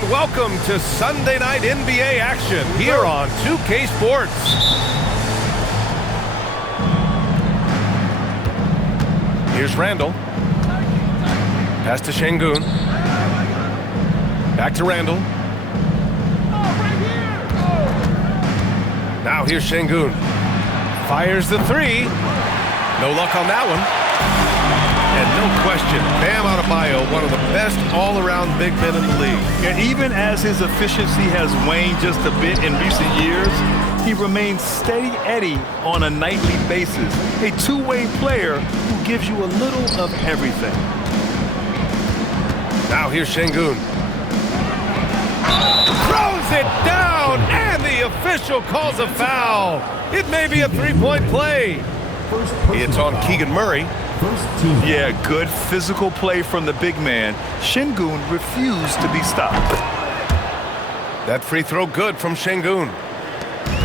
and welcome to Sunday night NBA action here on 2K Sports. Here's Randall. Pass to Şengün. Back to Randall. Now here's Şengün. Fires the three. No luck on that one. And no question, Bam Adebayo, one of the best all-around big men in the league. And even as his efficiency has waned just a bit in recent years, he remains steady Eddie on a nightly basis. A two-way player who gives you a little of everything. Now here's Şengün. Throws it down, and the official calls a foul. It may be a three-point play. It's on Keegan Murray. Yeah, good physical play from the big man. Şengün refused to be stopped. That free throw good from Şengün.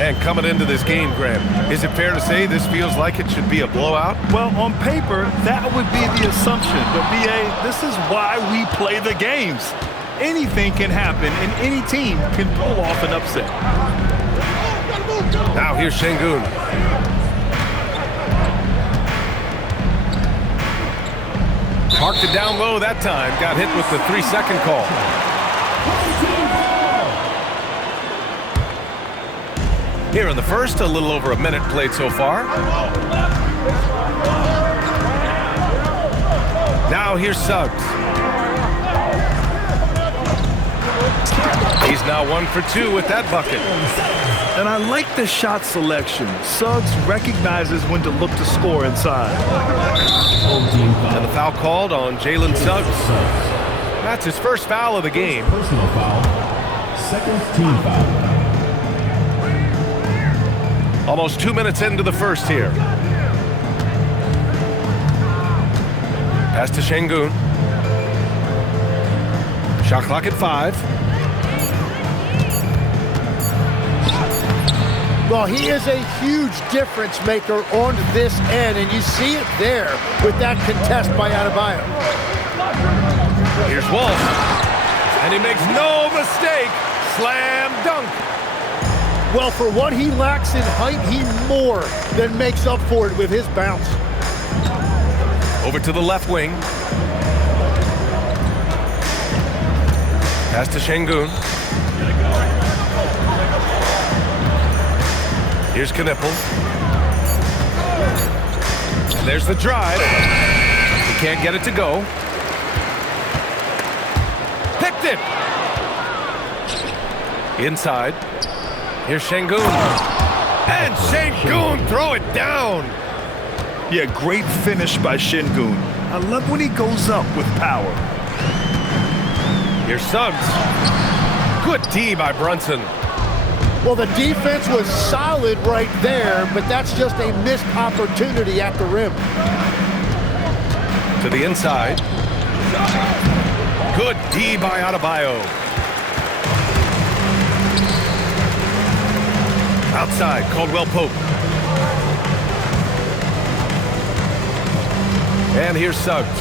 And coming into this game, Graham, is it fair to say this feels like it should be a blowout? Well, on paper, that would be the assumption. But, B.A., this is why we play the games. Anything can happen, and any team can pull off an upset. Now here's Şengün. Parked it down low that time. Got hit with the 3-second call. Here in the first, a little over a minute played so far. Now here's Suggs. He's now 1 for 2 with that bucket. And I like the shot selection. Suggs recognizes when to look to score inside. And the foul called on Jalen Suggs. That's his first foul of the game. Personal foul. Second team foul. Almost 2 minutes into the first here. Pass to Şengün. Shot clock at 5. Well, he is a huge difference maker on this end, and you see it there with that contest by Adebayo. Here's Wolf, and he makes no mistake. Slam dunk. Well, for what he lacks in height, he more than makes up for it with his bounce. Over to the left wing. Pass to Şengün. Here's Knippel. And there's the drive. He can't get it to go. Picked it. Inside. Here's Şengün. And Şengün throw it down. Yeah, great finish by Şengün. I love when he goes up with power. Here's Suggs. Good D by Brunson. Well, the defense was solid right there, but that's just a missed opportunity at the rim. To the inside. Good D by Adebayo. Outside, Caldwell Pope. And here's Suggs.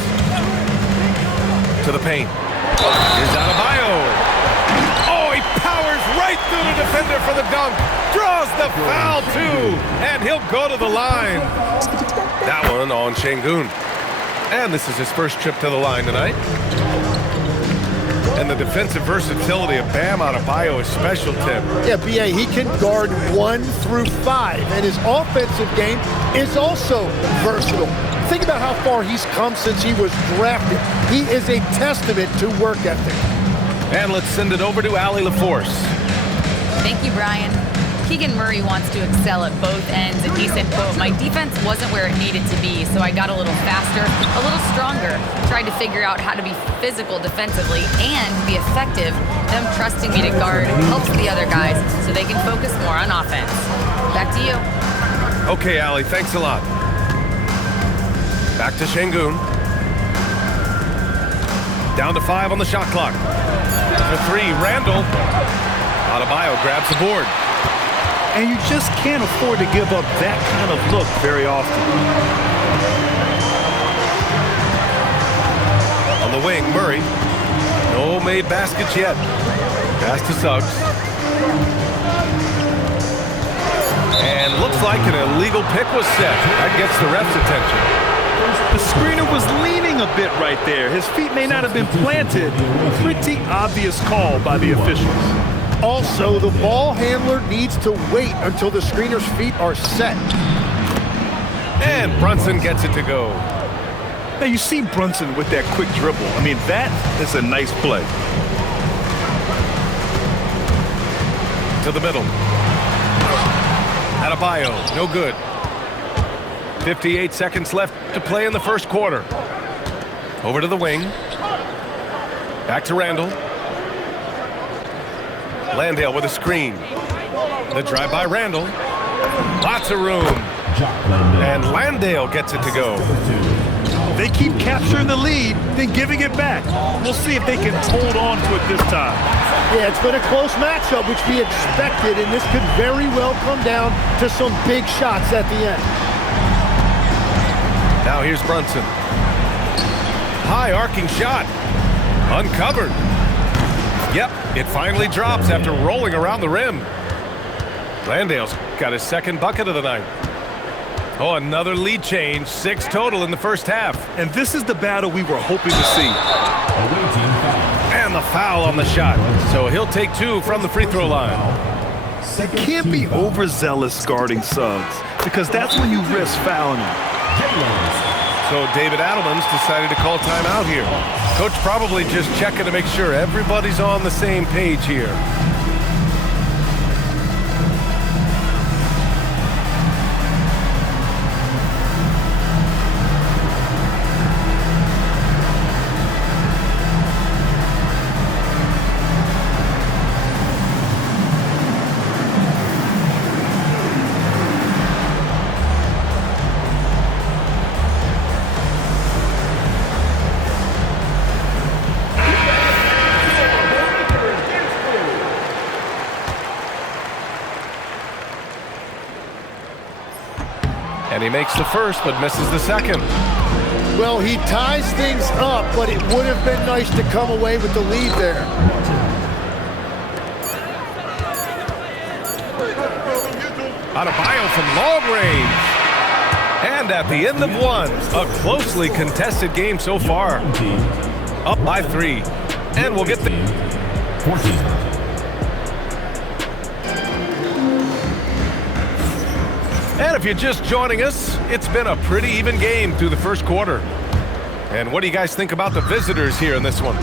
To the paint. Here's Adebayo. Right through the defender for the dunk. Draws the foul, too. And he'll go to the line. That one on Şengün. And this is his first trip to the line tonight. And the defensive versatility of Bam Adebayo is special, Tim. Yeah, B.A., he can guard 1 through 5. And his offensive game is also versatile. Think about how far he's come since he was drafted. He is a testament to work ethic. And let's send it over to Allie LaForce. Thank you, Brian. Keegan Murray wants to excel at both ends, and he said, quote, "My defense wasn't where it needed to be, so I got a little faster, a little stronger, tried to figure out how to be physical defensively and be effective. Them trusting me to guard helps the other guys so they can focus more on offense." Back to you. Okay, Allie, thanks a lot. Back to Şengün. Down to 5 on the shot clock. For 3, Randall. Adebayo grabs the board. And you just can't afford to give up that kind of look very often. On the wing, Murray. No made baskets yet. Pass to Suggs. And looks like an illegal pick was set. That gets the ref's attention. The screener was leaning a bit right there. His feet may not have been planted. Pretty obvious call by the officials. Also, the ball handler needs to wait until the screener's feet are set. And Brunson gets it to go. Now you see Brunson with that quick dribble. I mean, that is a nice play. To the middle. Adebayo, no good. 58 seconds left to play in the first quarter. Over to the wing. Back to Randall. Landale with a screen. The drive by Randall. Lots of room. And Landale gets it to go. They keep capturing the lead, then giving it back. We'll see if they can hold on to it this time. Yeah, it's been a close matchup, which we expected, and this could very well come down to some big shots at the end. Now here's Brunson. High arcing shot. Uncovered. Yep, it finally drops after rolling around the rim. Landale's got his second bucket of the night. Oh, another lead change. 6 total in the first half. And this is the battle we were hoping to see. And the foul on the shot. So he'll take 2 from the free throw line. You can't be overzealous guarding Suggs, because that's when you risk fouling him. So David Adelman's decided to call timeout here. Coach probably just checking to make sure everybody's on the same page here. And he makes the first, but misses the second. Well, he ties things up, but it would have been nice to come away with the lead there. Adebayo from long range. And at the end of one, a closely contested game so far. Up by 3. And we'll get the... 14. And if you're just joining us, it's been a pretty even game through the first quarter. And what do you guys think about the visitors here in this one?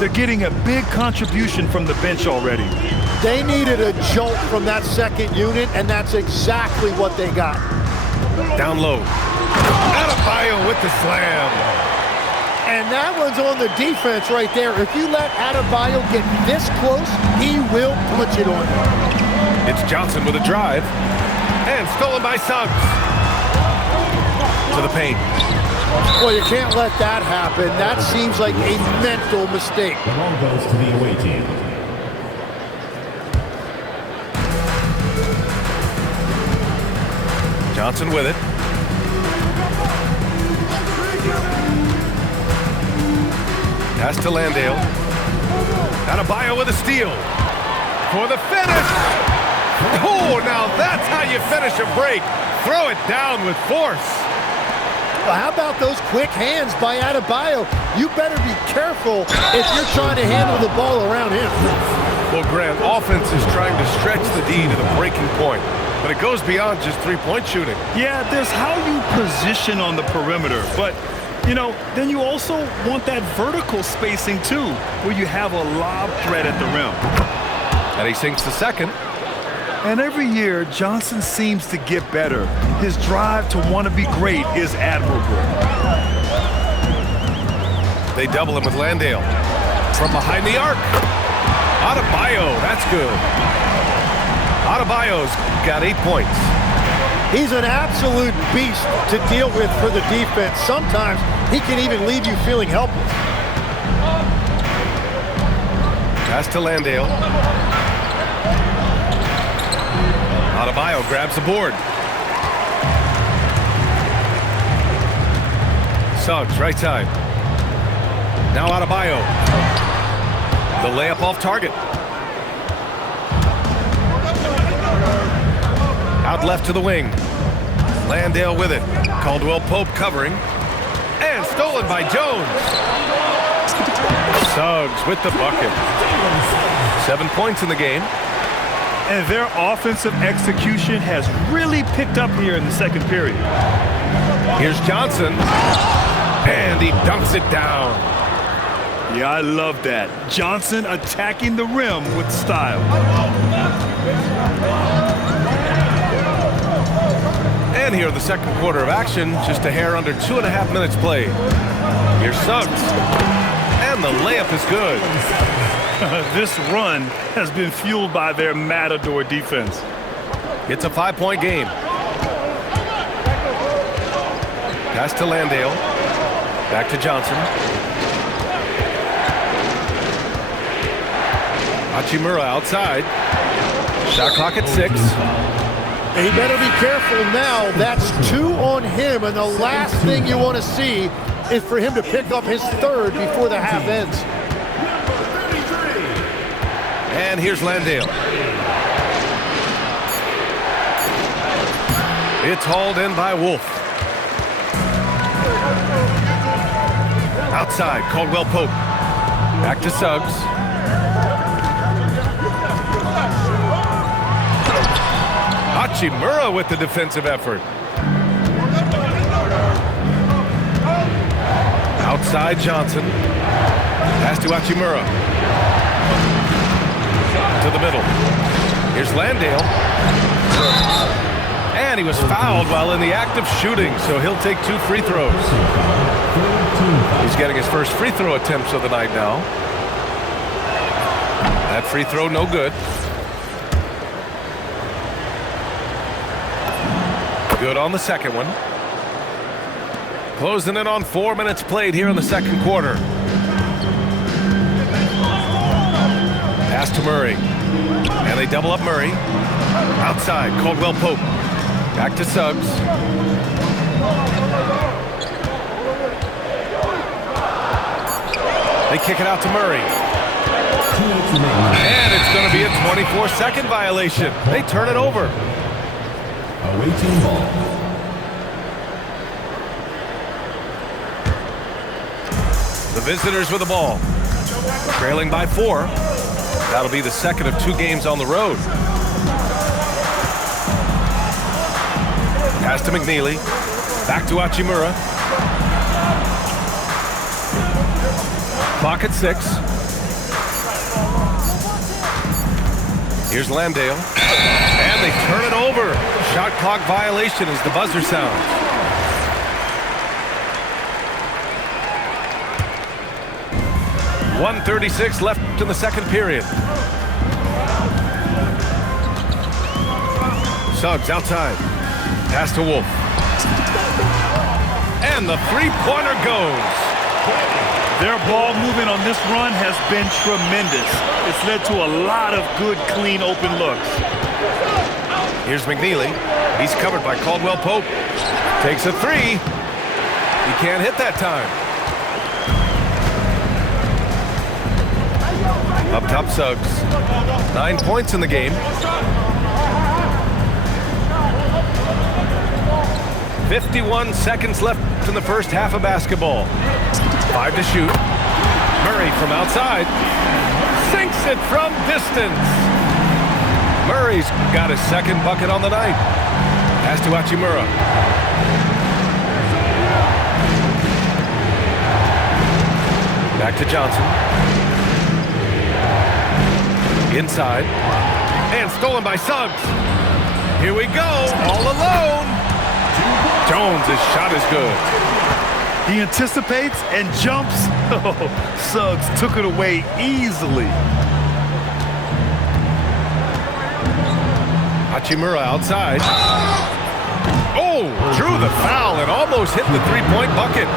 They're getting a big contribution from the bench already. They needed a jolt from that second unit, and that's exactly what they got. Down low. Adebayo with the slam. And that one's on the defense right there. If you let Adebayo get this close, he will punch it on you. It's Johnson with a drive. And stolen by Suggs. To the paint. Well, you can't let that happen. That seems like a mental mistake. The ball goes to the away team. Johnson with it. Pass to Landale. Adebayo with a steal. For the finish. Oh, now that's how you finish a break. Throw it down with force. Well, how about those quick hands by Adebayo? You better be careful if you're trying to handle the ball around him. Well, Grant, offense is trying to stretch the D to the breaking point, but it goes beyond just three-point shooting. Yeah, there's how you position on the perimeter, but, you know, then you also want that vertical spacing, too, where you have a lob threat at the rim. And he sinks the second. And every year, Johnson seems to get better. His drive to want to be great is admirable. They double him with Landale. From behind the arc. Adebayo, that's good. Adebayo's got 8 points. He's an absolute beast to deal with for the defense. Sometimes he can even leave you feeling helpless. Pass to Landale. Adebayo grabs the board. Suggs, right side. Now Adebayo. The layup off target. Out left to the wing. Landale with it. Caldwell Pope covering. And stolen by Jones. Suggs with the bucket. 7 points in the game. And their offensive execution has really picked up here in the second period. Here's Johnson. And he dunks it down. Yeah, I love that. Johnson attacking the rim with style. And here in the second quarter of action, just a hair under 2.5 minutes played. Here's Suggs. And the layup is good. This run has been fueled by their Matador defense. It's a 5-point game. Pass to Landale. Back to Johnson. Hachimura outside. Shot clock at 6. He better be careful now. That's 2 on him, and the last thing you want to see is for him to pick up his 3rd before the half ends. And here's Landale. It's hauled in by Wolf. Outside, Caldwell Pope. Back to Suggs. Hachimura with the defensive effort. Outside Johnson. Pass to Hachimura. To the middle. Here's Landale. And he was fouled while in the act of shooting, so he'll take 2 free throws. He's getting his first free throw attempts of the night now. That free throw no good. Good on the second one. Closing in on 4 minutes played here in the second quarter. Pass to Murray. And they double up Murray. Outside, Caldwell Pope. Back to Suggs. They kick it out to Murray. And it's going to be a 24-second violation. They turn it over. Awaiting ball. The visitors with the ball. Trailing by 4. That'll be the second of 2 games on the road. Pass to McNeely. Back to Hachimura. Clock at 6. Here's Landale. And they turn it over. Shot clock violation as the buzzer sounds. .136 left in the second period. Suggs outside. Pass to Wolf. And the three-pointer goes. Their ball movement on this run has been tremendous. It's led to a lot of good, clean, open looks. Here's McNeely. He's covered by Caldwell Pope. Takes a 3. He can't hit that time. Up top, Suggs. 9 points in the game. 51 seconds left in the first half of basketball. 5 to shoot. Murray from outside. Sinks it from distance. Murray's got his second bucket on the night. Pass to Hachimura. Back to Johnson. Inside. And stolen by Suggs. Here we go. All alone. Jones' shot is good. He anticipates and jumps. Oh, Suggs took it away easily. Hachimura outside. Oh, drew the foul and almost hit the three-point bucket.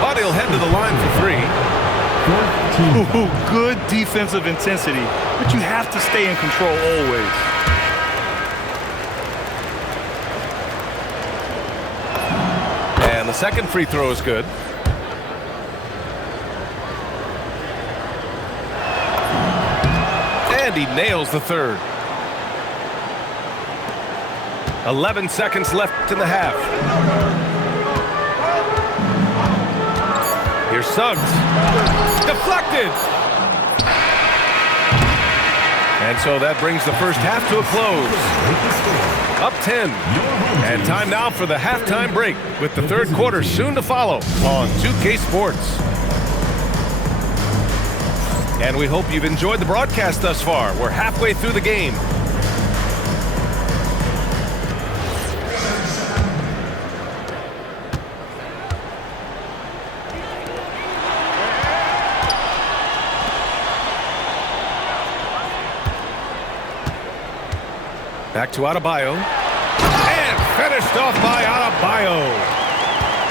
But he'll head to the line for 3. Ooh, good defensive intensity, but you have to stay in control always. And the second free throw is good. And he nails the third. 11 seconds left in the half. Here's Suggs. Deflected. And so that brings the first half to a close. Up 10. And time now for the halftime break, with the third quarter soon to follow on 2K Sports. And we hope you've enjoyed the broadcast thus far. We're halfway through the game. Back to Adebayo. And finished off by Adebayo.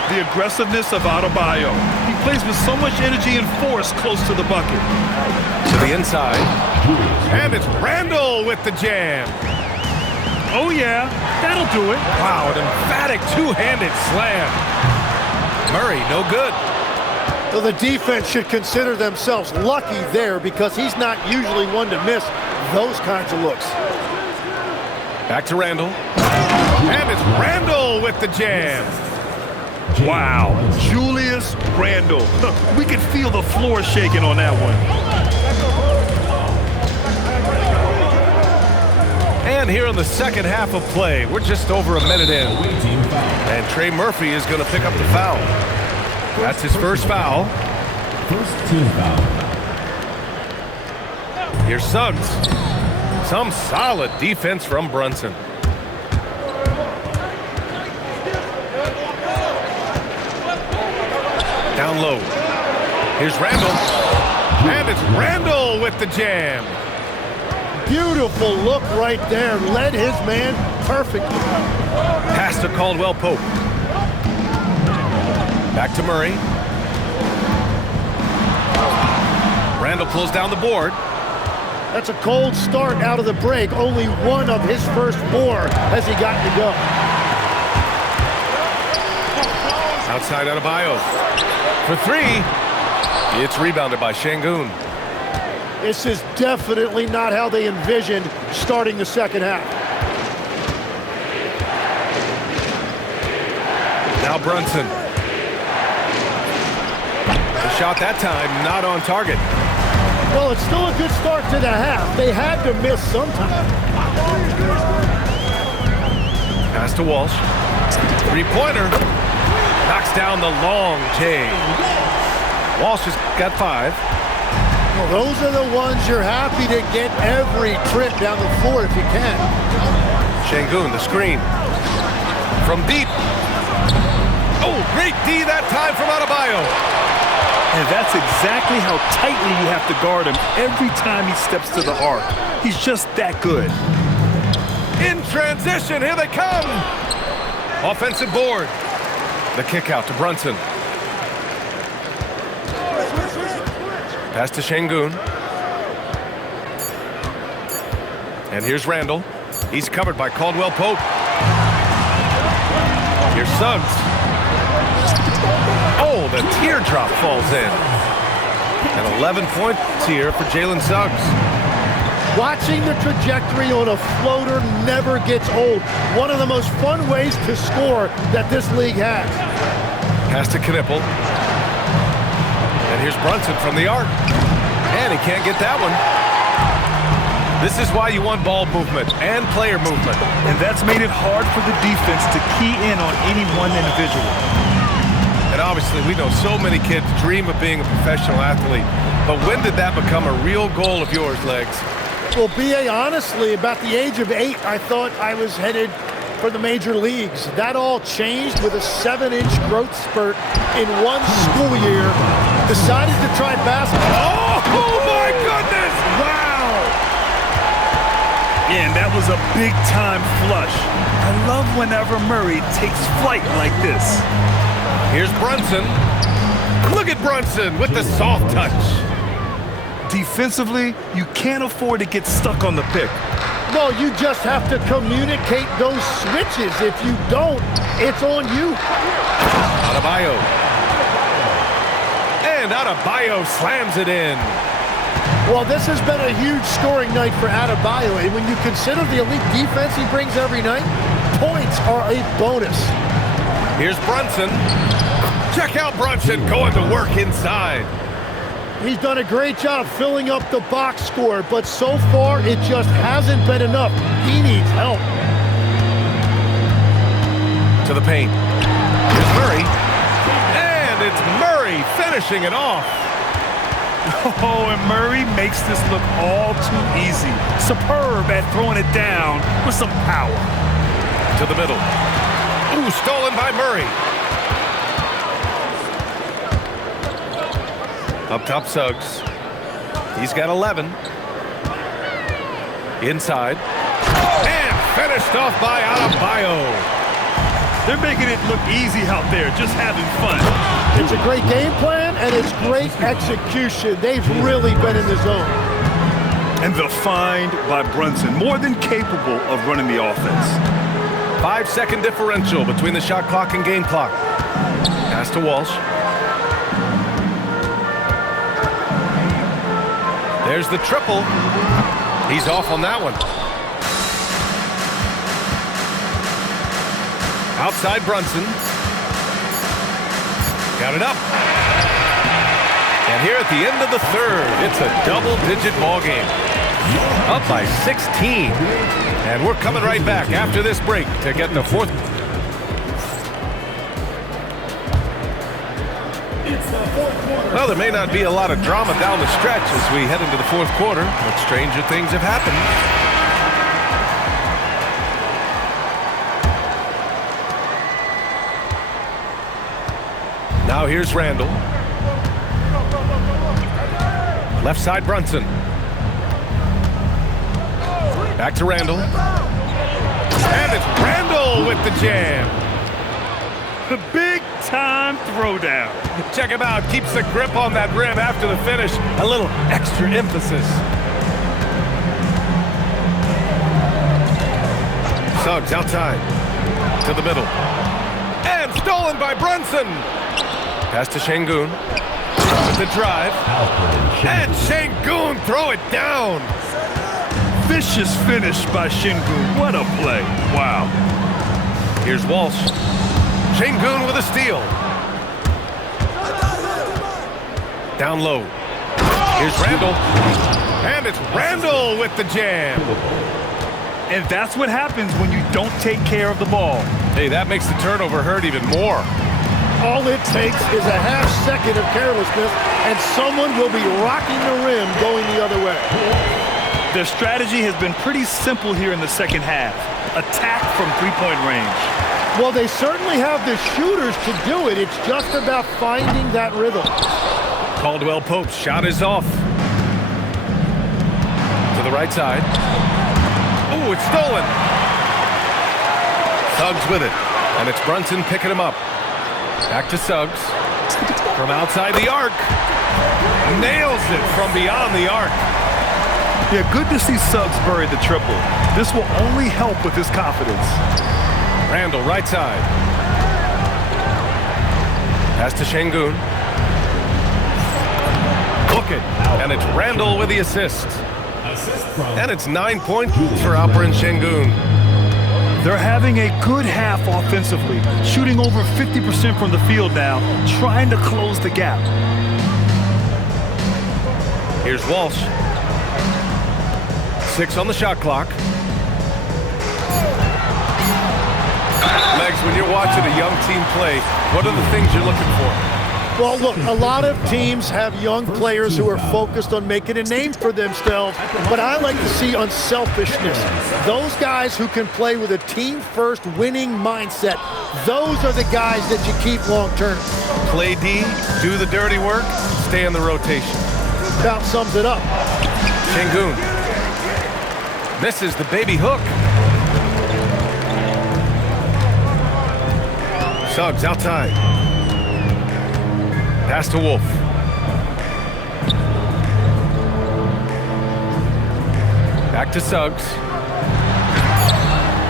The aggressiveness of Adebayo. He plays with so much energy and force close to the bucket. To the inside. And it's Randall with the jam. Oh, yeah. That'll do it. Wow, an emphatic two-handed slam. Murray, no good. So the defense should consider themselves lucky there, because he's not usually one to miss those kinds of looks. Back to Randall. And it's Randall with the jam. Wow. Julius Randall. We could feel the floor shaking on that one. And here in the second half of play, we're just over a minute in. And Trey Murphy is going to pick up the foul. That's his first foul. First team foul. Here's Suggs. Some solid defense from Brunson. Down low. Here's Randall. And it's Randall with the jam. Beautiful look right there. Led his man perfectly. Pass to Caldwell Pope. Back to Murray. Randall pulls down the board. That's a cold start out of the break. Only one of his first four has he gotten to go. Outside Adebayo. For three. It's rebounded by Şengün. This is definitely not how they envisioned starting the second half. Now Brunson. The shot that time not on target. Well, it's still a good start to the half. They had to miss sometime. Pass to Walsh. Three-pointer. Knocks down the long J. Walsh has got 5. Well, those are the ones you're happy to get every trip down the floor if you can. Şengün, the screen. From deep. Oh, great D that time from Adebayo. And that's exactly how tightly you have to guard him every time he steps to the arc. He's just that good. In transition, here they come. Offensive board. The kick out to Brunson. Pass to Şengün. And here's Randall. He's covered by Caldwell Pope. Here's Suggs. Oh, the teardrop falls in. And 11 points here for Jalen Suggs. Watching the trajectory on a floater never gets old. One of the most fun ways to score that this league has. Pass to Knipple. And here's Brunson from the arc. And he can't get that one. This is why you want ball movement and player movement. And that's made it hard for the defense to key in on any one individual. And obviously, we know so many kids dream of being a professional athlete. But when did that become a real goal of yours, Legs? Well, B.A., honestly, about the age of 8, I thought I was headed for the major leagues. That all changed with a 7-inch growth spurt in one school year. Decided to try basketball. Oh my goodness! Wow! Yeah, and that was a big-time flush. I love whenever Murray takes flight like this. Here's Brunson. Look at Brunson with the soft touch. Defensively, you can't afford to get stuck on the pick. No, you just have to communicate those switches. If you don't, it's on you. Adebayo. And Adebayo slams it in. Well, this has been a huge scoring night for Adebayo, and when you consider the elite defense he brings every night, points are a bonus. Here's Brunson. Check out Brunson going to work inside. He's done a great job filling up the box score, but so far it just hasn't been enough. He needs help. To the paint. Here's Murray. And it's Murray finishing it off. Oh, and Murray makes this look all too easy. Superb at throwing it down with some power. To the middle. Ooh, stolen by Murray. Up top, Suggs. He's got 11. Inside. And finished off by Adebayo. They're making it look easy out there, just having fun. It's a great game plan, and it's great execution. They've really been in the zone. And the find by Brunson, more than capable of running the offense. 5-second differential between the shot clock and game clock. Pass to Walsh. There's the triple. He's off on that one. Outside Brunson. Got it up. And here at the end of the third, it's a double-digit ball game. Up by 16. And we're coming right back after this break to get the fourth. Well, there may not be a lot of drama down the stretch as we head into the fourth quarter, but stranger things have happened. Now here's Randall. Left side Brunson. Back to Randall. And it's Randall with the jam. The big-time throwdown. Check him out. Keeps the grip on that rim after the finish. A little extra emphasis. Suggs outside. To the middle. And stolen by Brunson. Pass to Şengün. With the drive. And Şengün throw it down. Vicious finish by Şengün. What a play. Wow. Here's Walsh. Şengün with a steal. Down low. Here's Randall. And it's Randall with the jam. And that's what happens when you don't take care of the ball. Hey, that makes the turnover hurt even more. All it takes is a half second of carelessness, and someone will be rocking the rim going the other way. Their strategy has been pretty simple here in the second half. Attack from three-point range. Well, they certainly have the shooters to do it. It's just about finding that rhythm. Caldwell Pope's shot is off. To the right side. Oh, it's stolen. Suggs with it. And it's Brunson picking him up. Back to Suggs. From outside the arc. Nails it from beyond the arc. Yeah, good to see Suggs bury the triple. This will only help with his confidence. Randall, right side. Pass to Şengün. Look it. And it's Randall with the assist. And it's 9 points for Alperen Şengün. They're having a good half offensively, shooting over 50% from the field now, trying to close the gap. Here's Walsh. 6 on the shot clock. Legs, when you're watching a young team play, what are the things you're looking for? Well, look, a lot of teams have young players who are focused on making a name for themselves, but I like to see unselfishness. Those guys who can play with a team-first winning mindset, those are the guys that you keep long-term. Play D, do the dirty work, stay in the rotation. About sums it up. Şengün misses the baby hook. Suggs outside. Pass to Wolf. Back to Suggs.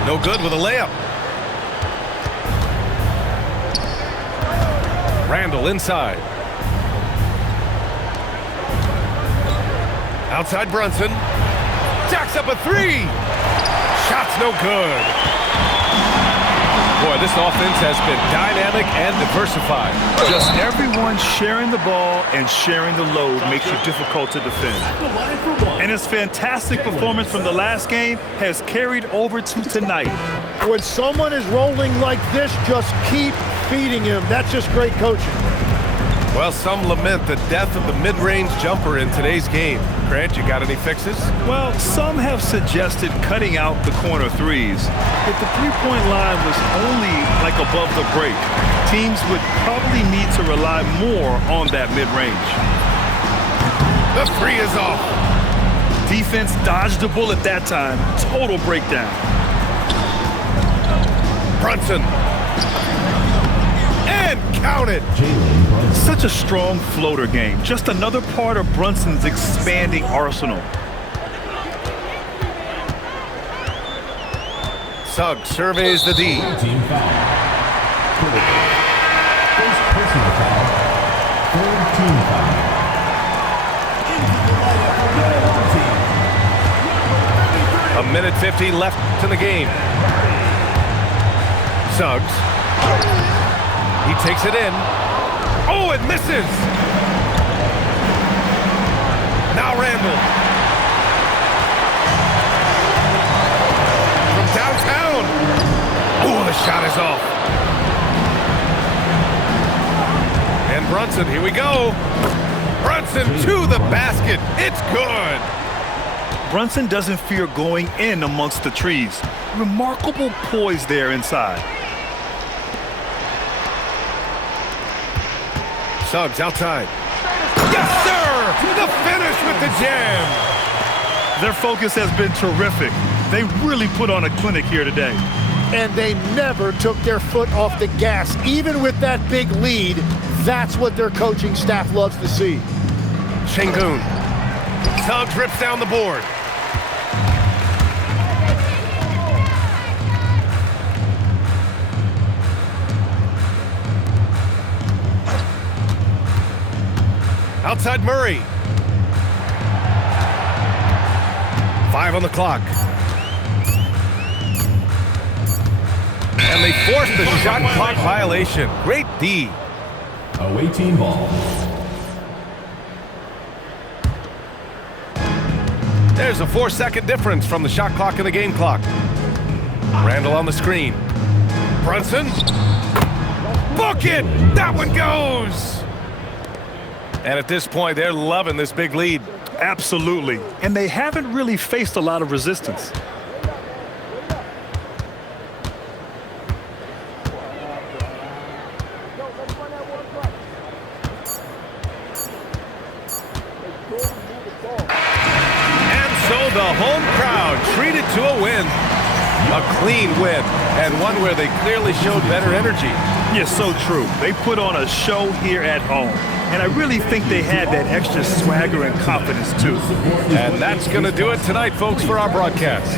No good with a layup. Randall inside. Outside Brunson. Jacks up a three. Shot's no good. Boy, this offense has been dynamic and diversified. Just everyone sharing the ball and sharing the load makes it difficult to defend. And his fantastic performance from the last game has carried over to tonight. When someone is rolling like this, just keep feeding him. That's just great coaching. Well, some lament the death of the mid-range jumper in today's game. Grant, you got any fixes? Well, some have suggested cutting out the corner threes. If the three-point line was only like above the break, teams would probably need to rely more on that mid-range. The three is off. Defense dodged the bullet that time. Total breakdown. Brunson. And count it. Such a strong floater game. Just another part of Brunson's expanding arsenal. Suggs surveys the D. Team foul. First personal foul. Third team foul. A minute 50 left in the game. Suggs. He takes it in. Oh, it misses! Now Randall. From downtown. Oh, the shot is off. And Brunson, here we go. Brunson to the basket. It's good. Brunson doesn't fear going in amongst the trees. Remarkable poise there inside. Suggs outside. Yes, sir! The finish with the jam. Their focus has been terrific. They really put on a clinic here today. And they never took their foot off the gas. Even with that big lead, that's what their coaching staff loves to see. Şengün. Suggs rips down the board. Outside Murray. 5 on the clock. And they force the shot clock violation. Great D. Away team ball. There's a 4-second difference from the shot clock and the game clock. Randall on the screen. Brunson. Book it! That one goes! And at this point, they're loving this big lead. Absolutely. And they haven't really faced a lot of resistance. And so the home crowd treated to a win. A clean win, and one where they clearly showed better energy. Yes, so true. They put on a show here at home. And I really think they had that extra swagger and confidence, too. And that's going to do it tonight, folks, for our broadcast.